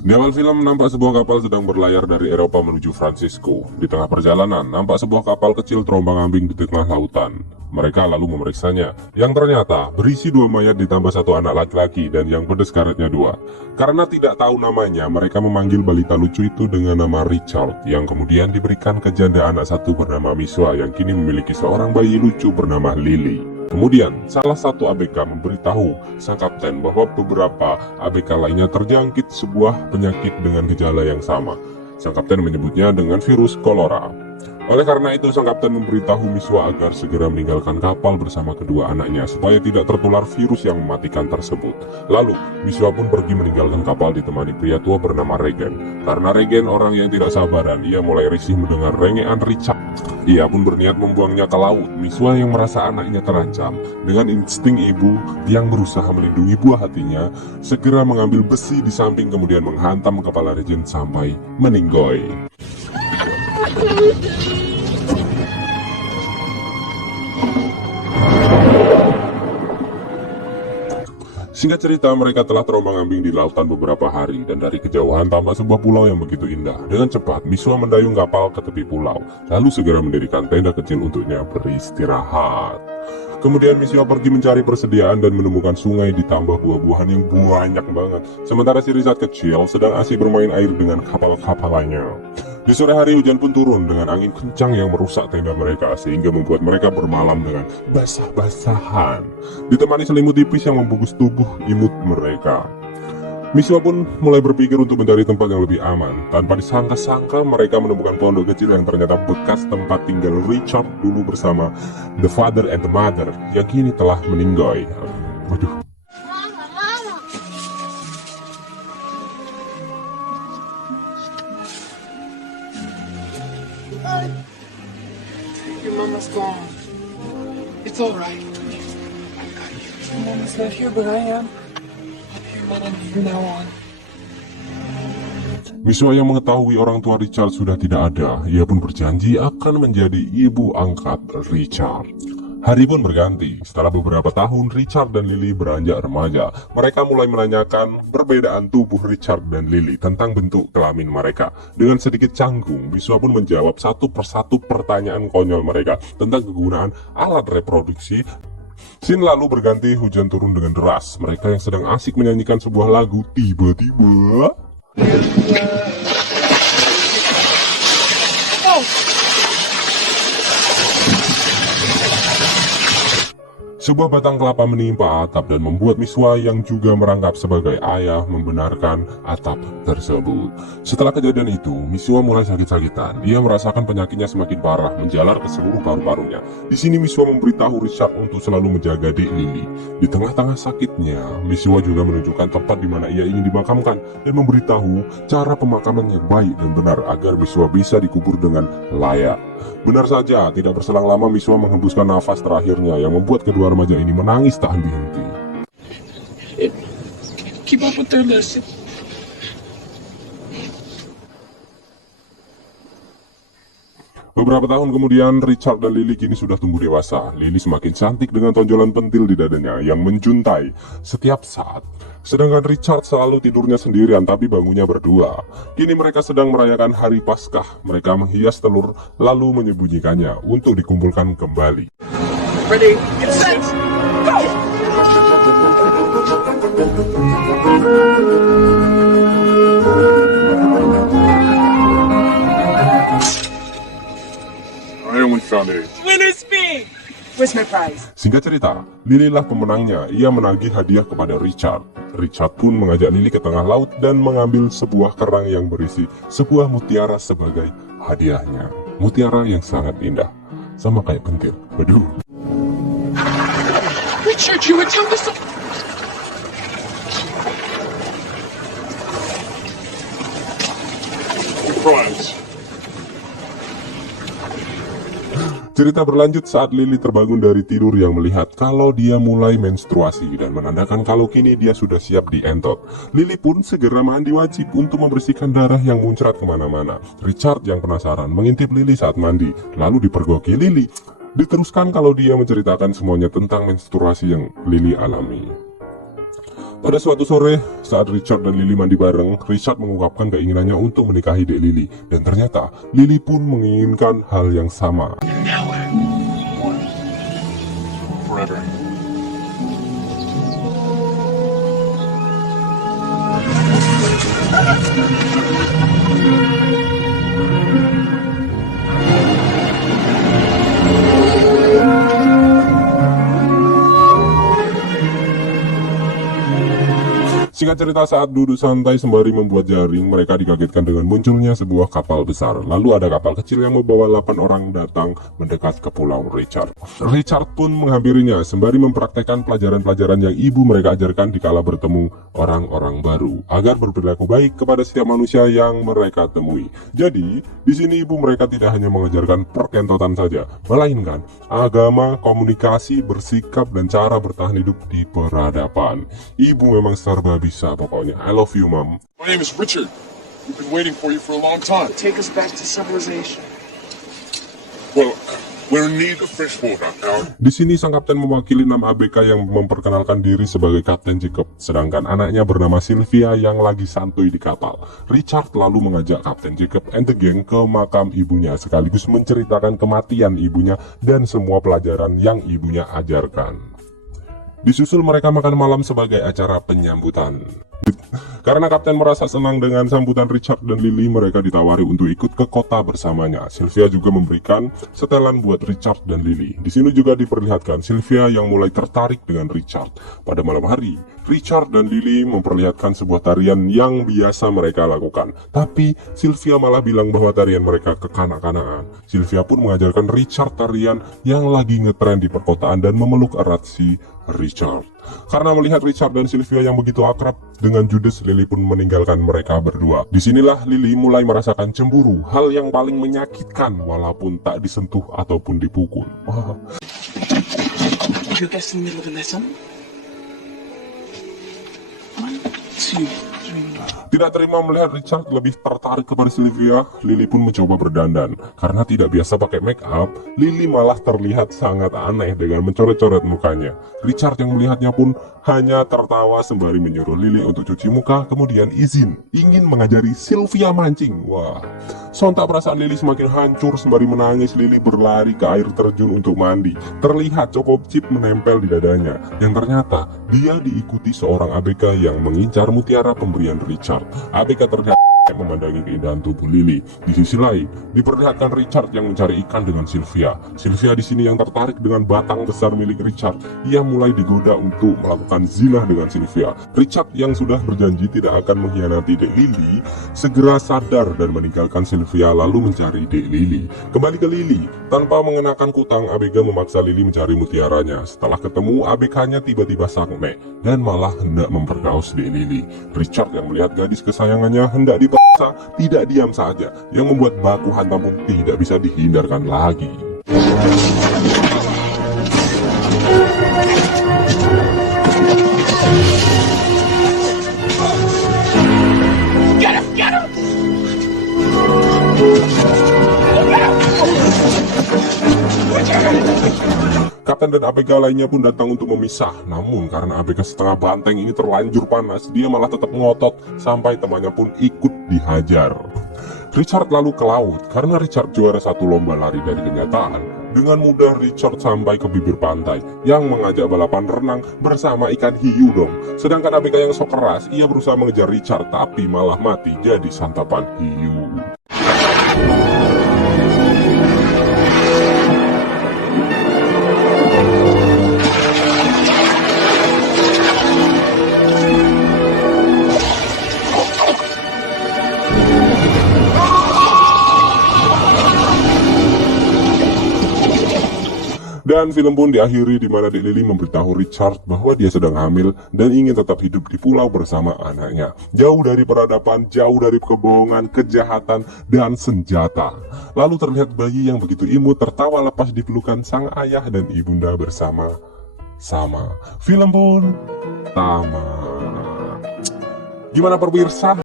Di awal film nampak sebuah kapal sedang berlayar dari Eropa menuju Francisco. Di tengah perjalanan nampak sebuah kapal kecil terombang-ambing di tengah lautan. Mereka lalu memeriksanya, yang ternyata berisi 2 mayat ditambah 1 anak laki-laki dan yang pedes karetnya 2. Karena tidak tahu namanya, mereka memanggil balita lucu itu dengan nama Richard, yang kemudian diberikan ke janda anak satu bernama Miswa yang kini memiliki seorang bayi lucu bernama Lily. Kemudian, salah satu ABK memberitahu sang kapten bahwa beberapa ABK lainnya terjangkit sebuah penyakit dengan gejala yang sama. Sang kapten menyebutnya dengan virus kolera. Oleh karena itu, sang kapten memberitahu Miswa agar segera meninggalkan kapal bersama kedua anaknya supaya tidak tertular virus yang mematikan tersebut. Lalu, Miswa pun pergi meninggalkan kapal ditemani pria tua bernama Regen. Karena Regen orang yang tidak sabaran, ia mulai risih mendengar rengean Richard. Ia pun berniat membuangnya ke laut. Miswa yang merasa anaknya terancam, dengan insting ibu yang berusaha melindungi buah hatinya, segera mengambil besi di samping kemudian menghantam kepala Regen sampai meninggoy. Singkat cerita, mereka telah terombang-ambing di lautan beberapa hari, dan dari kejauhan tampak sebuah pulau yang begitu indah. Dengan cepat, Miswa mendayung kapal ke tepi pulau, lalu segera mendirikan tenda kecil untuknya beristirahat. Kemudian Miswa pergi mencari persediaan dan menemukan sungai ditambah buah-buahan yang banyak banget. Sementara si Richard kecil sedang asik bermain air dengan kapal-kapalannya. Di sore hari hujan pun turun dengan angin kencang yang merusak tenda mereka sehingga membuat mereka bermalam dengan basah-basahan. Ditemani selimut tipis yang membungkus tubuh imut mereka. Miswa pun mulai berpikir untuk mencari tempat yang lebih aman. Tanpa disangka-sangka mereka menemukan pondok kecil yang ternyata bekas tempat tinggal Richard dulu bersama the father and the mother yang kini telah meninggoy. Waduh. Your mama's gone. It's all right. I got you. Your mama's not here, but I am. I'll be your mom from now on. Miswa yang mengetahui orang tua Richard sudah tidak ada, ia pun berjanji akan menjadi ibu angkat Richard. Hari pun berganti. Setelah beberapa tahun, Richard dan Lily beranjak remaja. Mereka mulai menanyakan perbedaan tubuh Richard dan Lily tentang bentuk kelamin mereka. Dengan sedikit canggung, Miswa pun menjawab satu persatu pertanyaan konyol mereka tentang kegunaan alat reproduksi. Scene lalu berganti, hujan turun dengan deras. Mereka yang sedang asik menyanyikan sebuah lagu, tiba-tiba sebuah batang kelapa menimpa atap dan membuat Miswa yang juga merangkap sebagai ayah membenarkan atap tersebut. Setelah kejadian itu, Miswa mulai sakit-sakitan. Ia merasakan penyakitnya semakin parah, menjalar ke seluruh paru-parunya. Di sini Miswa memberitahu Richard untuk selalu menjaga Dek Lily. Di tengah-tengah sakitnya, Miswa juga menunjukkan tempat di mana ia ingin dimakamkan dan memberitahu cara pemakaman yang baik dan benar agar Miswa bisa dikubur dengan layak. Benar saja, tidak berselang lama Miswa menghembuskan nafas terakhirnya yang membuat kedua remaja ini menangis tak henti-henti. Keep up with their lesson. Beberapa tahun kemudian, Richard dan Lily kini sudah tumbuh dewasa. Lily semakin cantik dengan tonjolan pentil di dadanya yang menjuntai setiap saat. Sedangkan Richard selalu tidurnya sendirian tapi bangunnya berdua. Kini mereka sedang merayakan hari Paskah. Mereka menghias telur lalu menyembunyikannya untuk dikumpulkan kembali. Ready? Get set. Go! Winner speed. Where's my prize? Singkat cerita, Lily lah pemenangnya. Ia menagih hadiah kepada Richard. Richard pun mengajak Lily ke tengah laut dan mengambil sebuah kerang yang berisi sebuah mutiara sebagai hadiahnya. Mutiara yang sangat indah, sama kayak pentil. Waduh. Richard, you were telling us. Prize. Cerita berlanjut saat Lily terbangun dari tidur yang melihat kalau dia mulai menstruasi dan menandakan kalau kini dia sudah siap dientot. Lily pun segera mandi wajib untuk membersihkan darah yang muncrat kemana-mana. Richard yang penasaran mengintip Lily saat mandi, lalu dipergoki Lily. Diteruskan kalau dia menceritakan semuanya tentang menstruasi yang Lily alami. Pada suatu sore, saat Richard dan Lily mandi bareng, Richard mengungkapkan keinginannya untuk menikahi Dek Lily. Dan ternyata, Lily pun menginginkan hal yang sama. Now we're one. Forever. Singkat cerita, saat duduk santai sembari membuat jaring, mereka dikagetkan dengan munculnya sebuah kapal besar. Lalu ada kapal kecil yang membawa 8 orang datang mendekat ke pulau Richard. Richard pun menghampirinya sembari mempraktekkan pelajaran-pelajaran yang ibu mereka ajarkan dikala bertemu orang-orang baru, agar berperilaku baik kepada setiap manusia yang mereka temui. Jadi, di sini ibu mereka tidak hanya mengajarkan perkentotan saja, melainkan agama, komunikasi, bersikap, dan cara bertahan hidup di peradaban. Ibu memang serba bisa pokoknya. I love you, Mom. My name is Richard. We've been waiting for you for a long time. Take us back to civilization. Well, we're in need of fresh water, pal. Di sini sang kapten mewakili 6 ABK yang memperkenalkan diri sebagai Kapten Jacob, sedangkan anaknya bernama Sylvia yang lagi santuy di kapal. Richard lalu mengajak Kapten Jacob and the gang ke makam ibunya, sekaligus menceritakan kematian ibunya dan semua pelajaran yang ibunya ajarkan. Disusul mereka makan malam sebagai acara penyambutan. Karena kapten merasa senang dengan sambutan Richard dan Lily, mereka ditawari untuk ikut ke kota bersamanya. Sylvia juga memberikan setelan buat Richard dan Lily. Di sini juga diperlihatkan Sylvia yang mulai tertarik dengan Richard. Pada malam hari, Richard dan Lily memperlihatkan sebuah tarian yang biasa mereka lakukan. Tapi Sylvia malah bilang bahwa tarian mereka kekanak-kanakan. Sylvia pun mengajarkan Richard tarian yang lagi ngetren di perkotaan dan memeluk erat si Richard. Karena melihat Richard dan Sylvia yang begitu akrab dengan Judas, Lily pun meninggalkan mereka berdua. Disinilah Lily mulai merasakan cemburu, hal yang paling menyakitkan walaupun tak disentuh ataupun dipukul. You guys in the middle of a lesson? 1, 2, 3. Tidak terima melihat Richard lebih tertarik kepada Sylvia, Lily pun mencoba berdandan. Karena tidak biasa pakai make up, Lily malah terlihat sangat aneh dengan mencoret-coret mukanya. Richard yang melihatnya pun hanya tertawa sembari menyuruh Lily untuk cuci muka, kemudian ingin mengajari Sylvia mancing. Wah, sontak perasaan Lily semakin hancur. Sembari menangis, Lily berlari ke air terjun untuk mandi. Terlihat cokop chip menempel di dadanya, yang ternyata dia diikuti seorang ABK yang mengincar mutiara pemberian Richard. ABK terlihat memandangi keindahan tubuh Lily. Di sisi lain, diperlihatkan Richard yang mencari ikan dengan Sylvia. Sylvia di sini yang tertarik dengan batang besar milik Richard. Ia mulai digoda untuk melakukan zina dengan Sylvia. Richard yang sudah berjanji tidak akan mengkhianati Dek Lily, segera sadar dan meninggalkan Sylvia lalu mencari Dek Lily. Kembali ke Lily, tanpa mengenakan kutang, ABK memaksa Lily mencari mutiaranya. Setelah ketemu, ABK-nya tiba-tiba sange dan malah hendak memperkaos Dek Lily. Richard yang melihat gadis kesayangannya hendak dipaksa tidak diam saja, yang membuat baku hantam pun tidak bisa dihindarkan lagi. Kapten dan ABK lainnya pun datang untuk memisah. Namun karena ABK setengah banteng ini terlanjur panas, dia malah tetap ngotot sampai temannya pun ikut dihajar. Richard lalu ke laut. Karena Richard juara 1 lomba lari dari kenyataan, dengan mudah Richard sampai ke bibir pantai yang mengajak balapan renang bersama ikan hiu dong. Sedangkan ABK yang sok keras, ia berusaha mengejar Richard tapi malah mati jadi santapan hiu. Dan film pun diakhiri di mana Dek Lily memberitahu Richard bahwa dia sedang hamil dan ingin tetap hidup di pulau bersama anaknya. Jauh dari peradaban, jauh dari kebohongan, kejahatan, dan senjata. Lalu terlihat bayi yang begitu imut tertawa lepas di pelukan sang ayah dan ibunda bersama-sama. Film pun tamat. Gimana pemirsa?